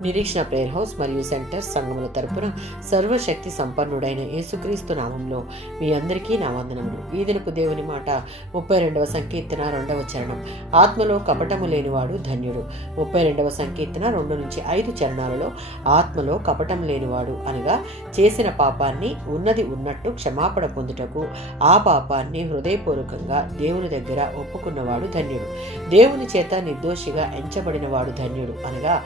నిరీక్షణ prayer house మరియు centre సంఘముల తరపున సర్వశక్తి సంపన్నుడైన యేసుక్రీస్తు నామంలో మీ అందరికీ నా వందనములు. ఈ దినపు దేవుని మాట 32వ సంకీర్తన 2వ చరణం. ఆత్మలో కపటము లేనివాడు ధన్యుడు. 32వ సంకీర్తన 2-5 చరణాలలో ఆత్మలో కపటం లేనివాడు అనగా చేసిన పాపాన్ని ఉన్నది ఉన్నట్టు క్షమాపణ పొందుటకు ఆ పాపాన్ని హృదయపూర్వకంగా దేవుని దగ్గర ఒప్పుకున్నవాడు ధన్యుడు. దేవుని చేత నిర్దోషిగా ఎంచబడినవాడు ధన్యుడు అనగా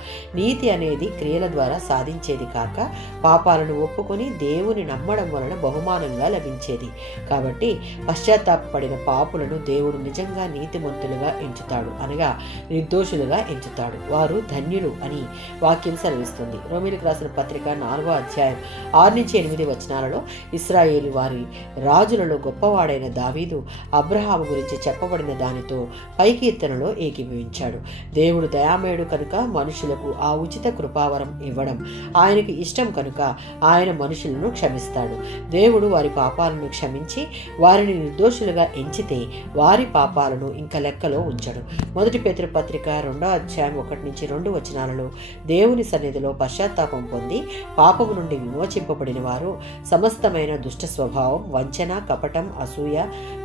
నీతి అనేది క్రియల ద్వారా సాధించేది కాక పాపాలను ఒప్పుకొని దేవుని నమ్మడం వలన బహుమానంగా లభించేది. కాబట్టి పశ్చాత్తాపడిన పాపులను దేవుడు నిజంగా నీతిమంతులుగా ఎంచుతాడు అనగా నిర్దోషులుగా ఎంచుతాడు. వారు ధన్యులు అని వాక్యం సెలవిస్తుంది. రోమీయులకు రాసిన పత్రిక 4వ అధ్యాయం 6-8 వచనాలలో ఇశ్రాయేలు వారి రాజులలో గొప్పవాడైన దావీదు అబ్రహాము గురించి చెప్పబడిన దానితో పై కీర్తనలో ఏకీభవించాడు. దేవుడు దయామయుడు కనుక మనుషులకు ఆ ఉచిత కృపావరం ఇవ్వడం ఆయనకి ఇష్టం కనుక ఆయన మనుషులను క్షమిస్తాడు. దేవుడు వారి పాపాలను క్షమించి వారిని నిర్దోషులుగా ఎంచితే వారి పాపాలను ఇంకా లెక్కలో ఉంచడు. 1 పేతురు పత్రిక 2వ అధ్యాయం 1-2 వచనాలలో దేవుని సన్నిధిలో పశ్చాత్తాపం పొంది పాపము నుండి విమోచింపబడిన వారు సమస్తమైన దుష్ట స్వభావం, వంచన, కపటం, అసూయ,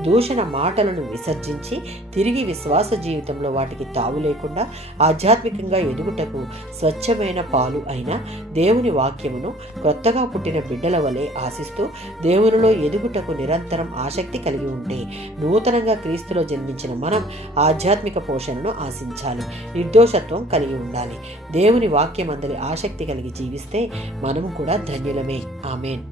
దూషణ మాటలను విసర్జించి తిరిగి విశ్వాస జీవితంలో వాటికి తావు లేకుండా ఆధ్యాత్మికంగా ఎదుగుటకు స్వచ్ఛమైన పాలు అయిన దేవుని వాక్యమును కొత్తగా పుట్టిన బిడ్డల వలె ఆశిస్తూ దేవునిలో ఎదుగుటకు నిరంతరం ఆసక్తి కలిగి ఉంటే నూతనంగా క్రీస్తులో జన్మించిన మనం ఆధ్యాత్మిక పోషణను ఆశించాలి. నిర్దోషత్వం కలిగి ఉండాలి. దేవుని వాక్యమందలి ఆసక్తి కలిగి జీవిస్తే మనము కూడా ధన్యులమే. ఆమేన్.